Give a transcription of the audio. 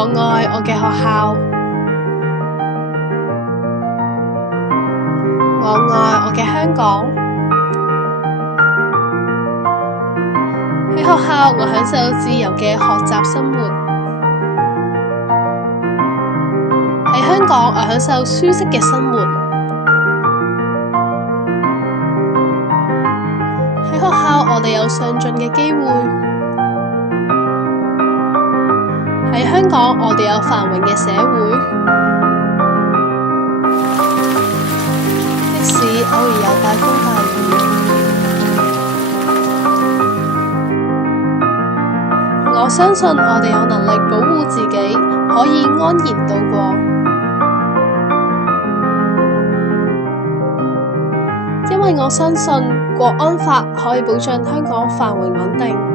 我愛我嘅學校，我愛我嘅香港。喺學校，我享受自由嘅學習生活；喺香港，我享受舒適嘅生活。喺學校，我哋有上進嘅機會；喺香港，我哋有繁榮嘅社會。即使偶爾有大風大雨，我相信我哋有能力保護自己，可以安然度過。因為我相信國安法可以保障香港繁榮穩定。